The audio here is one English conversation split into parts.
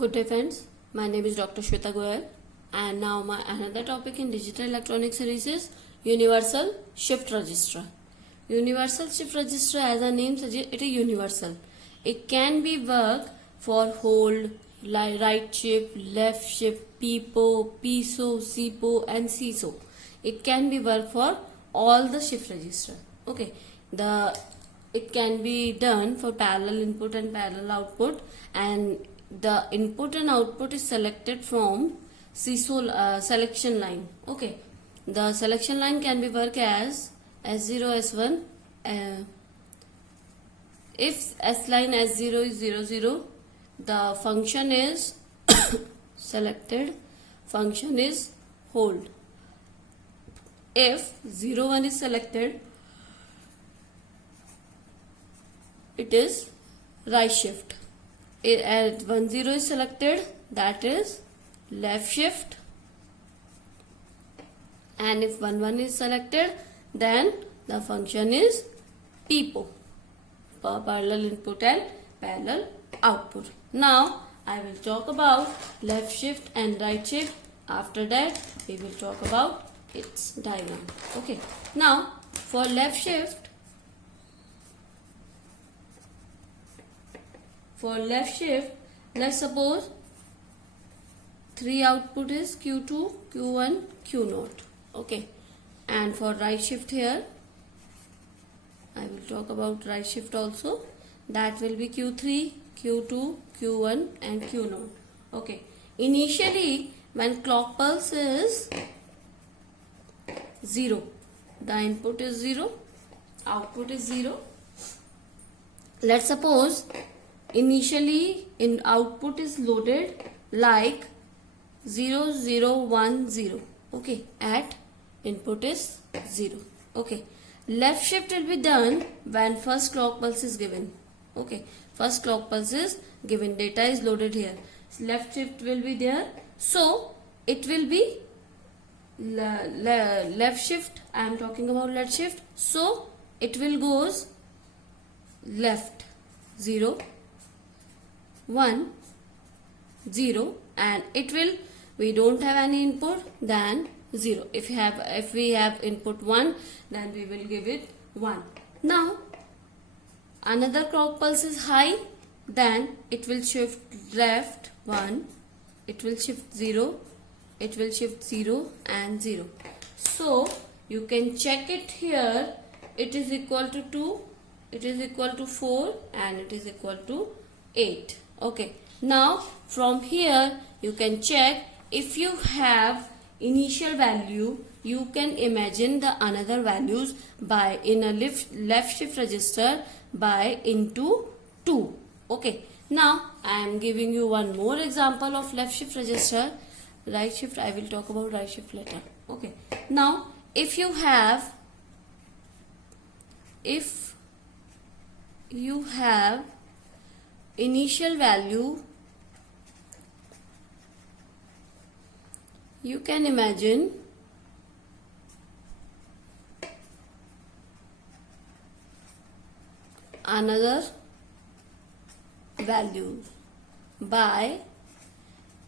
Good day friends, my name is Dr. Shweta Goyal and now my another topic in digital electronic series is Universal Shift Register. Universal Shift Register, as the name suggests, it is universal. It can be work for hold, right shift, left shift, PIPO, PISO, CIPO and CISO. It can be work for all the shift register. Okay, it can be done for parallel input and parallel output, and the input and output is selected from CISO selection line. Okay, the selection line can be work as S0, S1. If S line S0 is 0, 0, the function is selected, function is hold. If 0, 1 is selected, it is right shift. At 1, 0 is selected, that is left shift, and if 1, 1 is selected, then the function is PIPO, parallel input and parallel output. Now I will talk about left shift and right shift. After that we will talk about its diagram. Okay, now for left shift, let's suppose 3 output is Q2, Q1, Q0. Okay, and for right shift here, I will talk about right shift also. That will be Q3, Q2, Q1 and Q0. Okay, initially when clock pulse is 0, the input is 0, output is 0. Let's suppose initially in output is loaded like 0, 0, 1, 0. Okay, at input is 0. Okay, left shift will be done when first clock pulse is given. Okay, first clock pulse is given, data is loaded here, left shift will be there, so it will be left shift. I am talking about left shift, so it will goes left 0, 1, 0, and it will, we don't have any input, then 0. If we have input 1, then we will give it 1. Now another clock pulse is high, then it will shift left 1, it will shift 0, it will shift 0 and 0. So you can check it here, it is equal to 2, it is equal to 4 and it is equal to 8. Okay, now from here you can check, if you have initial value, you can imagine the another values by in a left shift register by into 2. Okay, now I am giving you one more example of left shift register. Right shift, I will talk about right shift later. Okay, now if you have initial value, you can imagine another value by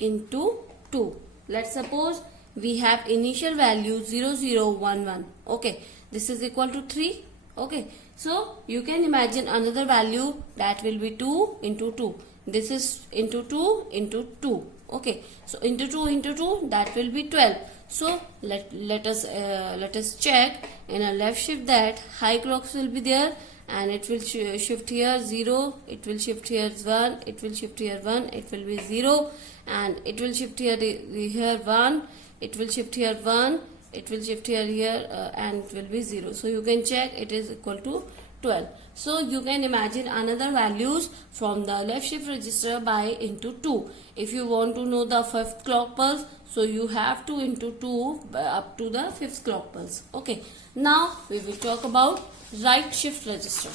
into 2. Let's suppose we have initial value 0, 0, 1, 1. Okay, this is equal to 3. Okay, so you can imagine another value that will be 2 into 2. This is into 2 into 2. Okay, so into 2 into 2, that will be 12. So let us check in a left shift that high clocks will be there, and it will shift here 0, it will shift here 1, it will shift here 1, it will be 0, and it will shift here 1, it will shift here 1, it will shift here and it will be 0. So you can check it is equal to 12. So you can imagine another values from the left shift register by into 2. If you want to know the 5th clock pulse, so you have to into 2 up to the 5th clock pulse. Okay, now we will talk about right shift register.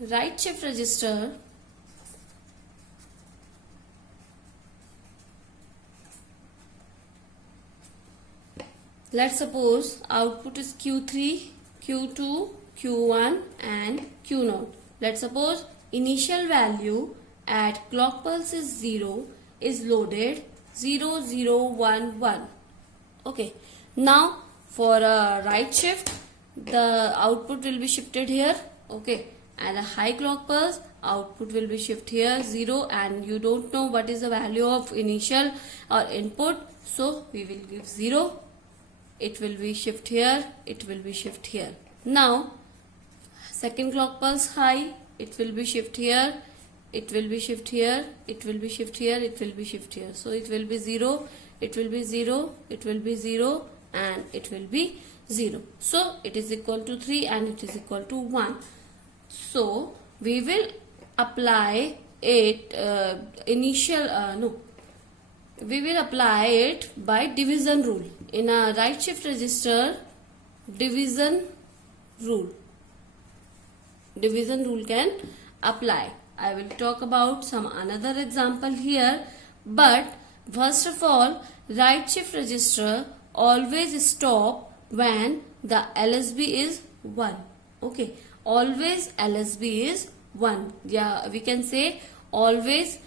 Right shift register, let's suppose output is Q3, Q2, Q1 and Q0. Let's suppose initial value at clock pulse is 0 is loaded 0 0 1 1. Okay, now for a right shift the output will be shifted here. Okay, and a high clock pulse output will be shifted here 0, and you don't know what is the value of initial or input, so we will give 0. It will be shift here, it will be shift here. Now second clock pulse high, it will be shift here, it will be shift here, it will be shift here, it will be shift here. So it will be 0, it will be 0, it will be 0, and it will be 0. So it is equal to 3 and it is equal to 1. So we will apply it we will apply it by division rule. In a right shift register, division rule can apply. I will talk about some another example here, but first of all, right shift register always stop when the LSB is 1. Okay, always LSB is 1. Yeah, we can say always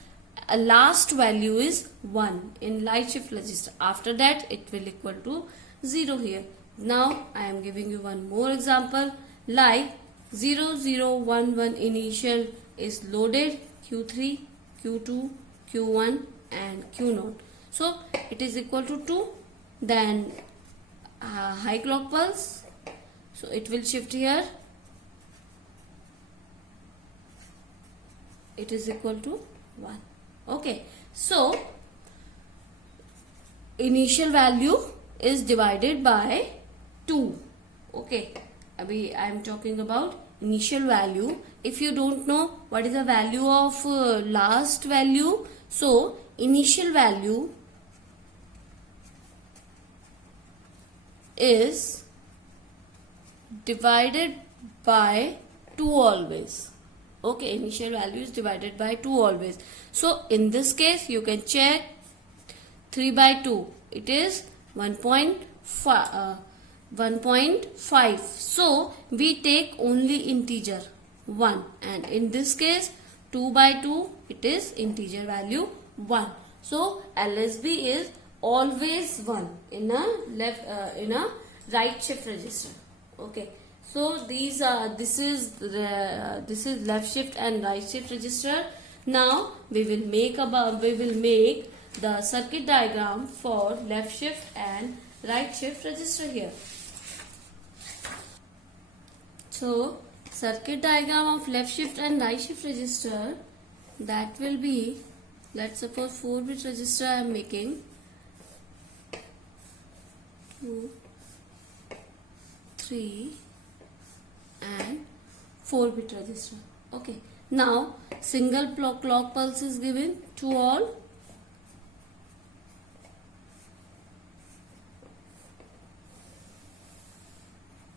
a last value is 1 in right shift register. After that it will equal to 0 here. Now I am giving you one more example, like 0 0 1 1 initial is loaded Q3, Q2, Q1 and Q0. So it is equal to 2. Then high clock pulse, so it will shift here, it is equal to 1. Okay, so initial value is divided by 2. Okay, I am talking about initial value. If you don't know what is the value of last value, so initial value is divided by 2 always. Okay, initial value is divided by 2 always. So in this case you can check 3 by 2, it is 1.5. So we take only integer 1, and in this case 2 by 2, it is integer value 1. So LSB is always 1 in a right shift register. Okay, so this is left shift and right shift register. Now we will make the circuit diagram for left shift and right shift register here. So circuit diagram of left shift and right shift register, that will be, let's suppose 4-bit register I am making. 2, 3 and 4-bit register. Okay, now single clock pulse is given to all.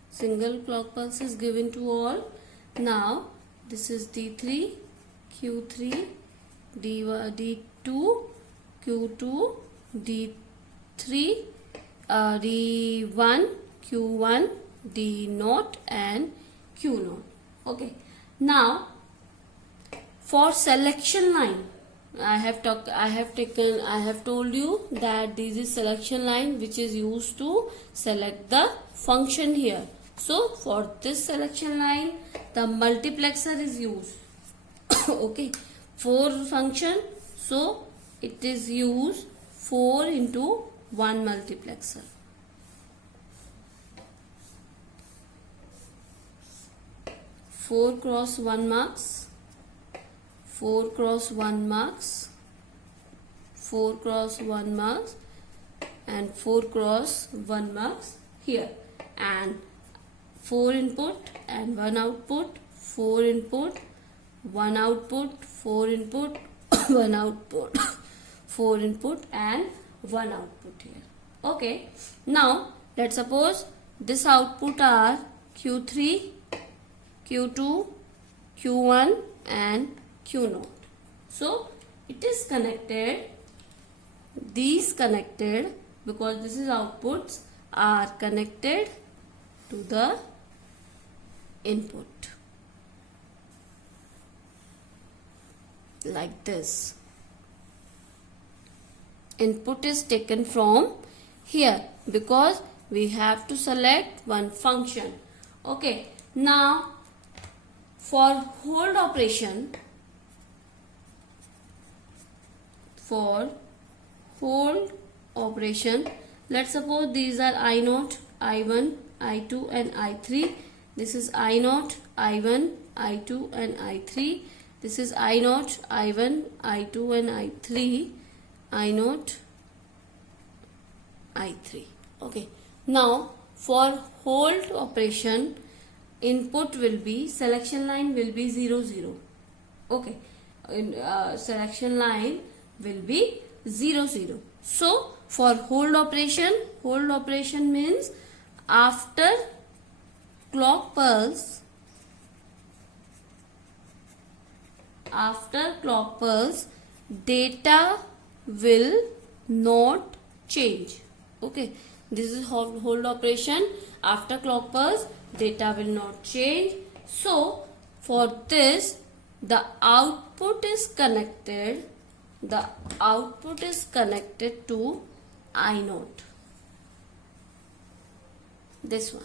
Single clock pulse is given to all. Now this is D3, Q3, D2, Q2, D3, D1, Q1, D0 and Q0. Okay, now for selection line, I have told you that this is selection line which is used to select the function here. So for this selection line, the multiplexer is used. Okay, 4 function, so it is used 4 into 1 multiplexer. 4 cross 1 marks, 4 cross 1 marks, 4 cross 1 marks and 4 cross 1 marks here, and 4 input and 1 output, 4 input, 1 output, 4 input, 1 output, 4 input and 1 output here. Okay, now let's suppose this output are Q3, Q2, Q1 and Q0. So it is connected, these connected, because this is outputs are connected to the input. like this. Input is taken from here because we have to select one function. Okay, now for hold operation, let's suppose these are I0, I1, I2 and I3. This is I0, I1, I2 and I3. This is I0, I1, I2 and I3. I0, I3. Okay. Now for hold operation, input will be, selection line will be 0, 0. Okay. Selection line will be 0, 0. So for hold operation means after clock pulse, data will not change. Okay, this is hold operation. After clock pulse, data will not change. So for this, the output is connected to I0. This one.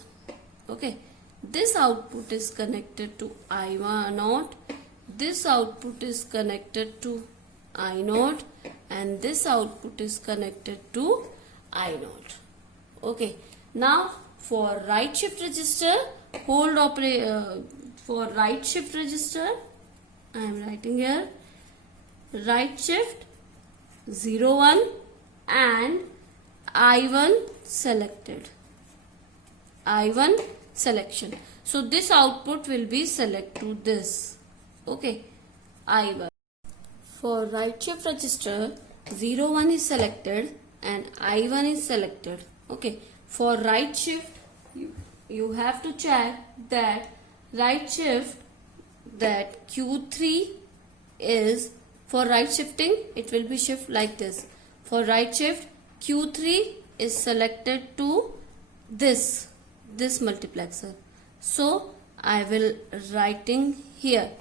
Okay, this output is connected to I0. This output is connected to I0 and this output is connected to I0. Okay, now for right shift register, for right shift register, I am writing here right shift 0, 1 and I1 selected. I1 selection. So this output will be select to this. Okay, I1. For right shift register, 0, 1 is selected and I1 is selected. Okay, for right shift, you have to check that right shift, that Q3 is, for right shifting, it will be shift like this. For right shift, Q3 is selected to this multiplexer. So I will writing here.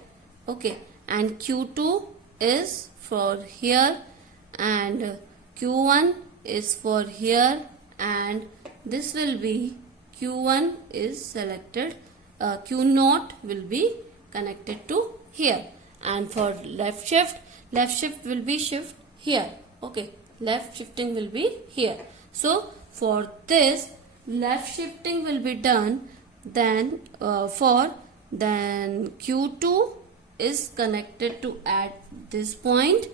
Okay, and Q2 is for here and Q1 is for here, and this will be Q1 is selected, Q0 will be connected to here, and for left shift will be shift here. Okay, left shifting will be here. So for this, left shifting will be done, then Q2 is connected to at this point,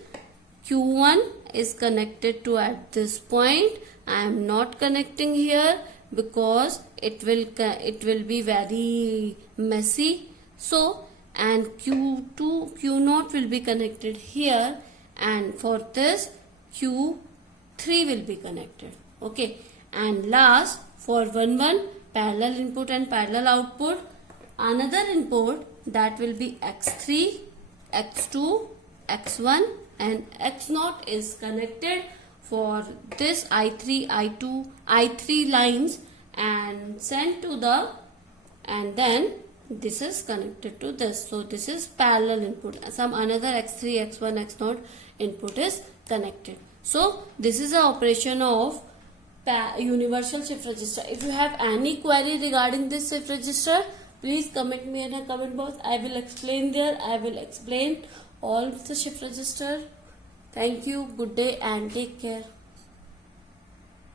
Q1 is connected to at this point. I am not connecting here because it will be very messy. So, and Q0 will be connected here, and for this Q3 will be connected. Okay, and last for 1, 1 parallel input and parallel output, another input that will be X3, X2, X1 and X0 is connected for this I3, I2, I3 lines and sent to the, and then this is connected to this. So this is parallel input. Some another X3, X1, X0 input is connected. So this is the operation of universal shift register. If you have any query regarding this shift register, please comment me in a comment box. I will explain there. I will explain all the shift register. Thank you. Good day and take care.